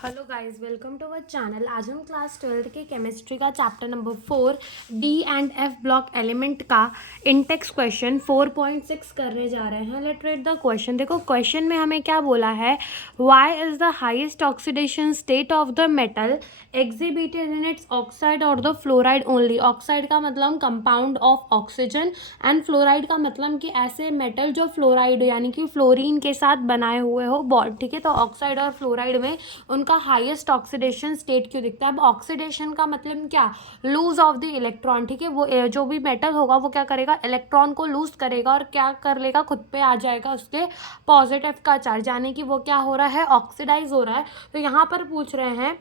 Hello guys, welcome to our channel. आज हम class 12th के केमिस्ट्री का chapter number 4 d and f block element का intext question 4.6 करने जा रहे हैं। Let read the question. देखो क्वेश्चन में हमें क्या बोला है, why is the highest oxidation state of the metal exhibited in its oxide और द फ्लोराइड ओनली। ऑक्साइड का मतलब compound of oxygen and fluoride का मतलब कि ऐसे मेटल जो फ्लोराइड यानी कि फ्लोरीन के साथ बनाए हुए हो बॉन्ड। ठीक है, तो ऑक्साइड और फ्लोराइड में उनका हाईएस्ट ऑक्सीडेशन स्टेट क्यों दिखता है। अब ऑक्सीडेशन का मतलब क्या, लूज ऑफ द इलेक्ट्रॉन। ठीक है, वो जो भी मेटल होगा वो क्या करेगा, इलेक्ट्रॉन को लूज करेगा और क्या कर लेगा, खुद पे आ जाएगा उसके पॉजिटिव का चार्ज, यानी कि वो क्या हो रहा है, ऑक्सीडाइज हो रहा है। तो यहाँ पर पूछ रहे हैं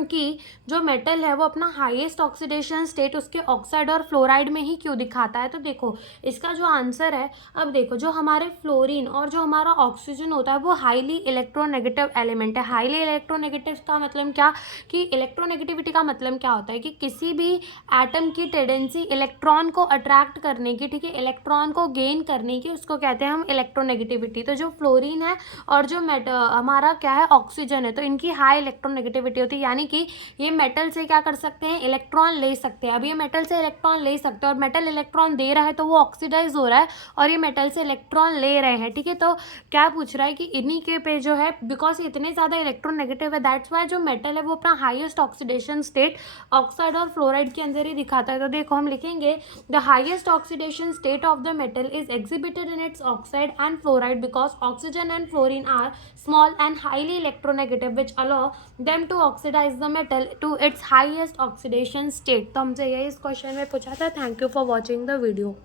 कि जो मेटल है वो अपना हाईएस्ट ऑक्सीडेशन स्टेट उसके ऑक्साइड और फ्लोराइड में ही क्यों दिखाता है। तो देखो इसका जो आंसर है, अब देखो जो हमारे फ्लोरीन और जो हमारा ऑक्सीजन होता है वो हाईली इलेक्ट्रोनेगेटिव एलिमेंट है। हाईली इलेक्ट्रोनेगेटिव का मतलब क्या, कि इलेक्ट्रोनेगेटिविटी का मतलब क्या होता है कि किसी भी एटम की टेंडेंसी इलेक्ट्रॉन को अट्रैक्ट करने की, ठीक है, इलेक्ट्रॉन को गेन करने की, उसको कहते हैं हम इलेक्ट्रोनेगेटिविटी। तो जो फ्लोरीन है और जो हमारा क्या है, ऑक्सीजन है, तो इनकी हाई इलेक्ट्रोनेगेटिविटी होती है, यानी कि ये मेटल से क्या कर सकते हैं, इलेक्ट्रॉन ले सकते हैं। अब ये मेटल से इलेक्ट्रॉन ले सकते हैं और मेटल इलेक्ट्रॉन दे रहा है तो वो ऑक्सीडाइज हो रहा है और ये मेटल से इलेक्ट्रॉन ले रहे हैं। ठीक है, तो क्या पूछ रहा है कि इन्हीं के पे जो है, बिकॉज इतने ज़्यादा इलेक्ट्रोनेगेटिव है, दैट्स वाई जो मेटल है वो अपना हाईएस्ट ऑक्सीडेशन स्टेट ऑक्साइड और फ्लोराइड के अंदर ही दिखाता है। तो देखो हम लिखेंगे, the highest oxidation state of the metal is exhibited in its oxide and fluoride because oxygen and fluorine are small and highly electronegative which allow them to oxidize the metal to its highest oxidation state। तो हमसे यही इस question में पूछा था। Thank you for watching the video.